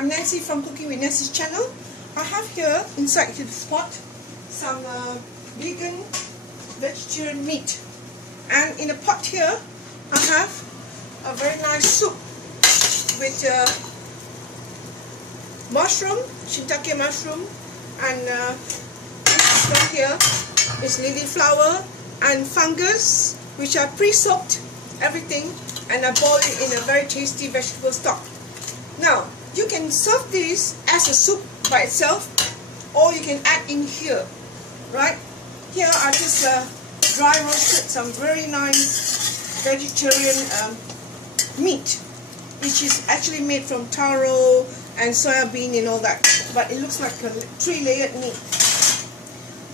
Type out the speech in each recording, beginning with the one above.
I'm Nancy from Cooking with Nancy's channel. I have here inside this pot some vegan vegetarian meat, and in a pot here I have a very nice soup with mushroom, Shintake mushroom, and this one here is lily flower and fungus, which I pre-soaked everything, and I boiled it in a very tasty vegetable stock. Now, you can serve this as a soup by itself, or you can add in here, right? Here I just dry roasted some very nice vegetarian meat, which is actually made from taro and soya bean and all that, but it looks like a 3-layered meat.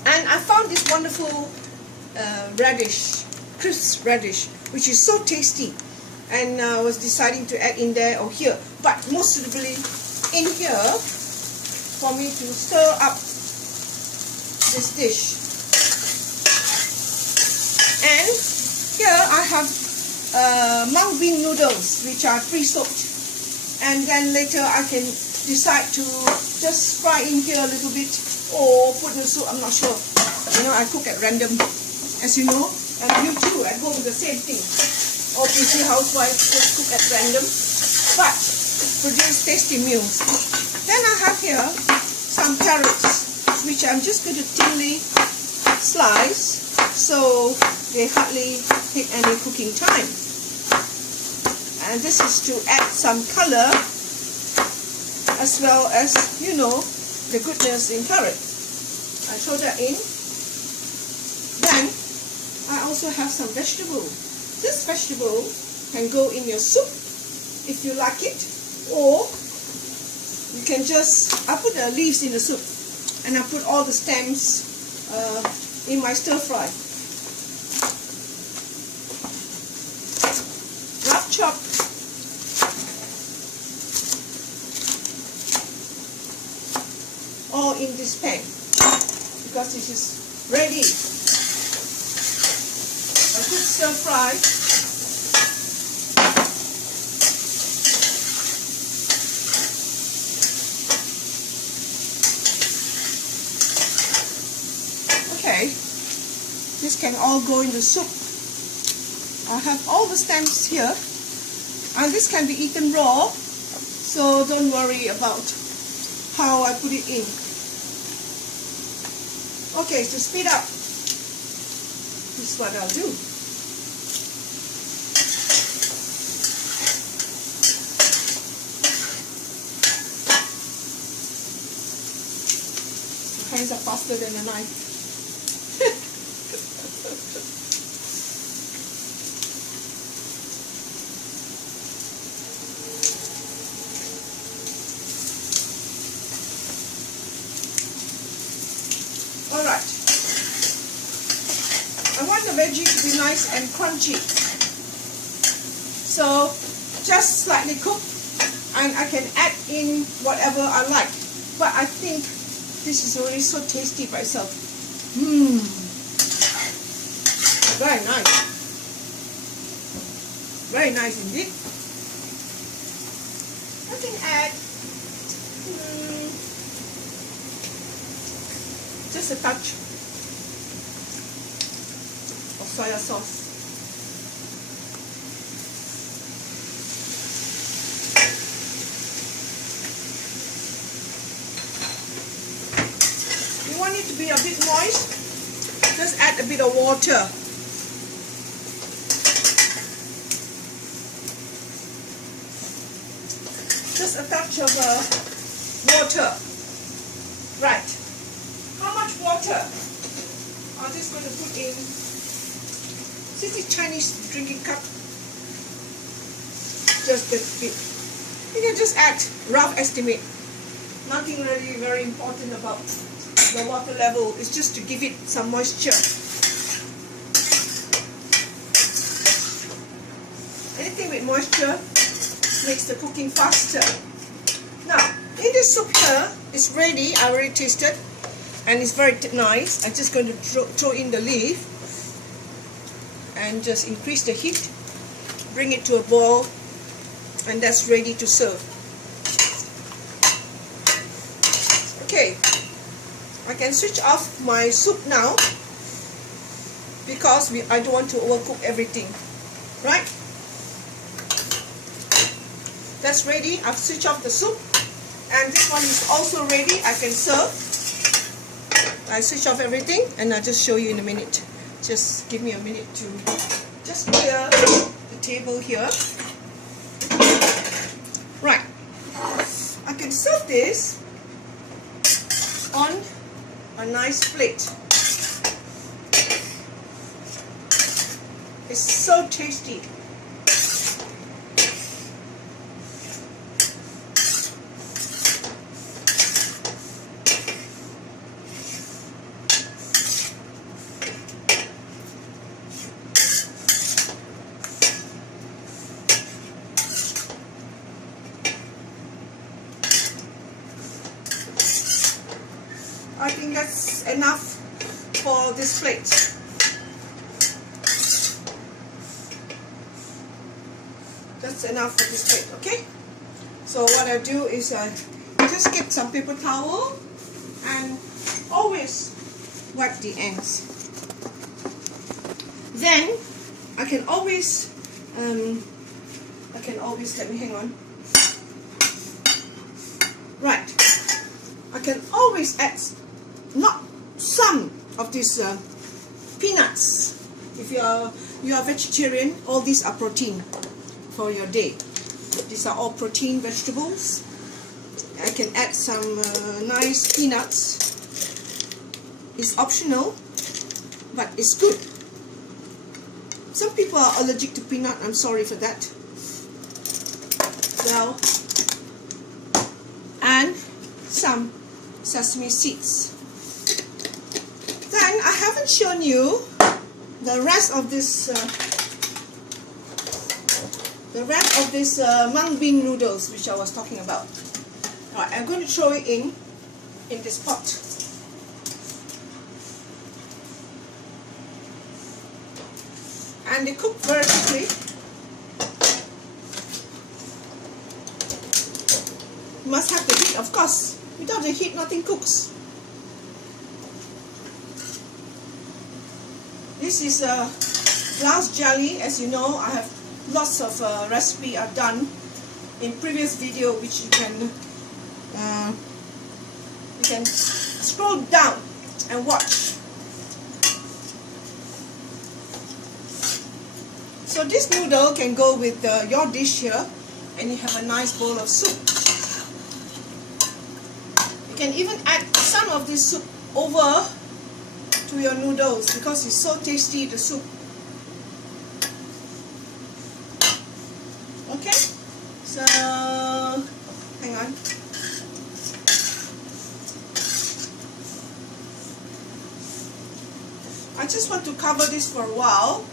And I found this wonderful radish, crisp radish, which is so tasty, and I was deciding to add in there or here, but most suitably in here for me to stir up this dish. And here I have mung bean noodles, which are pre-soaked, and then later I can decide to just fry in here a little bit or put in the soup. I'm not sure. You know, I cook at random, as you know, and you too at home the same thing. All busy housewives just cook at random, but produce tasty meals. Then I have here some carrots, which I'm just going to thinly slice so they hardly take any cooking time. And this is to add some color as well as, you know, the goodness in carrot. I throw that in. Then I also have some vegetable. This vegetable can go in your soup if you like it, or you can just, I put the leaves in the soup and I put all the stems in my stir fry. Rough chop. All in this pan, because this is ready. A good stir fry. Okay, this can all go in the soup. I have all the stems here, and this can be eaten raw, so don't worry about how I put it in. Okay, to speed up, this is what I'll do. My hands are faster than a knife. Alright, I want the veggie to be nice and crunchy, so just slightly cook, and I can add in whatever I like, but I think this is already so tasty by itself. Very nice, very nice indeed. I can add just a touch of soya sauce. You want it to be a bit moist, just add a bit of water. Just a touch of water. Right. How much water? I'm just going to put in 60 Chinese drinking cup. Just a bit. You can just add rough estimate. Nothing really very important about the water level. It's just to give it some moisture. Anything with moisture makes the cooking faster. Now, in this soup here, it's ready. I already tasted, and it's very nice. I'm just going to throw in the leaf and just increase the heat, bring it to a boil, and that's ready to serve. can switch off my soup now because I don't want to overcook everything. Right? That's ready. I've switched off the soup, and this one is also ready. I can serve. I switch off everything, and I'll just show you in a minute. Just give me a minute to just clear the table here. Right. I can serve this on a nice plate. It's so tasty. I think that's enough for this plate. That's enough for this plate, okay? So what I do is I just get some paper towel and always wipe the ends. Then I can always let me hang on. Right. I can always add not some of these peanuts. If you are vegetarian, all these are protein for your day. These are all protein vegetables. I can add some nice peanuts. It's optional, but it's good. Some people are allergic to peanut. I'm sorry for that. Well, and some sesame seeds. Then I haven't shown you the rest of this mung bean noodles which I was talking about. Alright, I'm going to throw it in this pot. And they cook very quickly. You must have the heat, of course. Without the heat, nothing cooks. This is glass jelly. As you know, I have lots of recipe I've done in previous video, which you can scroll down and watch. So this noodle can go with your dish here, and you have a nice bowl of soup. You can even add some of this soup over to your noodles because it's so tasty, the soup. Okay, so hang on. I just want to cover this for a while,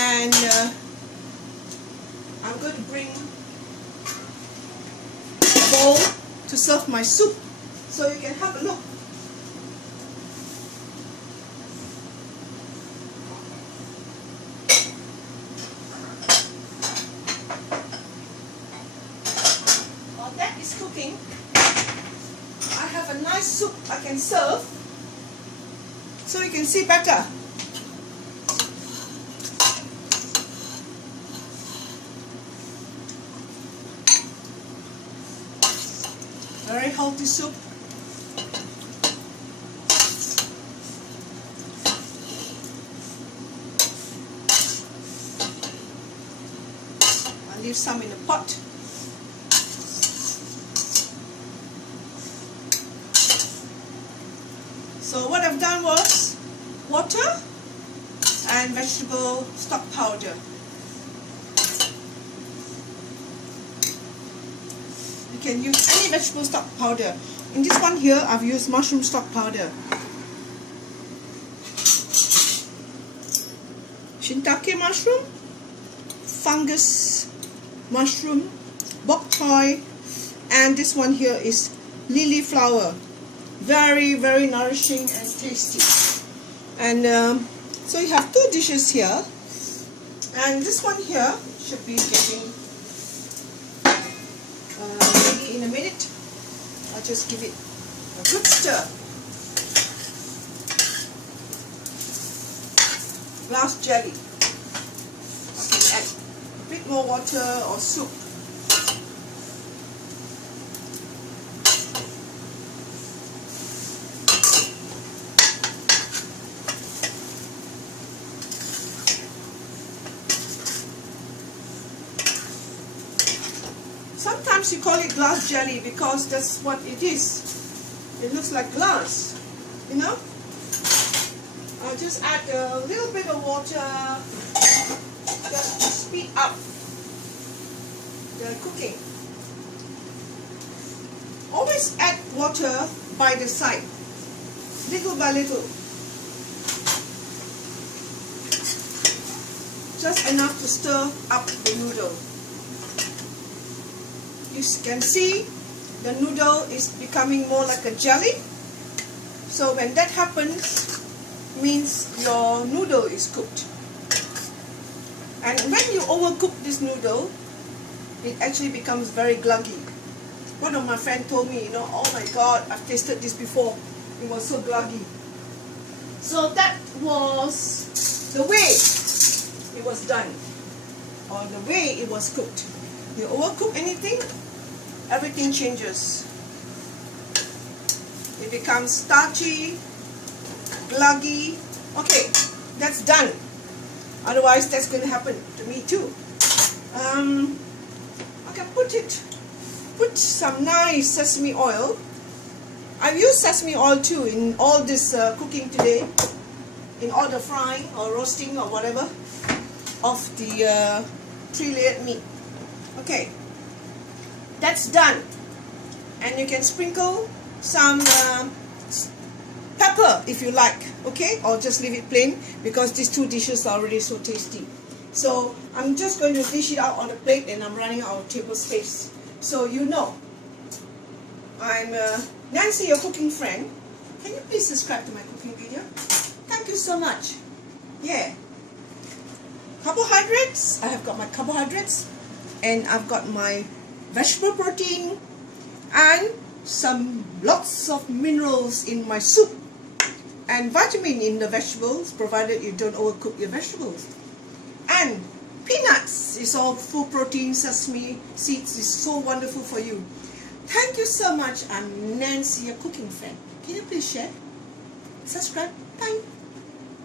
and I'm going to bring a bowl to serve my soup so you can have a look. While that is cooking, I have a nice soup I can serve so you can see better. Very healthy soup. I'll leave some in the pot. So what I've done was water and vegetable stock powder. You can use any vegetable stock powder. In this one here, I've used mushroom stock powder. Shintake mushroom, fungus mushroom, bok choy, and this one here is lily flower. Very, very nourishing and tasty. And so you have two dishes here, and this one here should be getting ready in a minute. I'll just give it a good stir. glass jelly. I can add a bit more water or soup. Sometimes you call it glass jelly because that's what it is. It looks like glass, you know. I'll just add a little bit of water just to speed up the cooking. Always add water by the side, little by little. Just enough to stir up the noodle. You can see the noodle is becoming more like a jelly. So when that happens, means your noodle is cooked. And when you overcook this noodle, it actually becomes very gluggy. One of my friends told me, you know, oh my God, I've tasted this before. It was so gluggy. So that was the way it was done, or the way it was cooked. You overcook anything, everything changes. It becomes starchy, gluggy. Okay, that's done. Otherwise, that's going to happen to me too. I can put some nice sesame oil. I've used sesame oil too in all this cooking today, in all the frying or roasting or whatever of the 3-layered meat. Okay, that's done. And you can sprinkle some pepper if you like, okay, or just leave it plain because these two dishes are already so tasty. So I'm just going to dish it out on a plate, and I'm running out of table space. So you know, I'm Nancy, your cooking friend. Can you please subscribe to my cooking video? Thank you so much. Yeah. Carbohydrates, I have got my carbohydrates, and I've got my vegetable protein, and some lots of minerals in my soup, and vitamin in the vegetables, provided you don't overcook your vegetables. And peanuts is all full protein. Sesame seeds is so wonderful for you. Thank you so much. I'm Nancy, your cooking friend. Can you please share? Subscribe. Bye.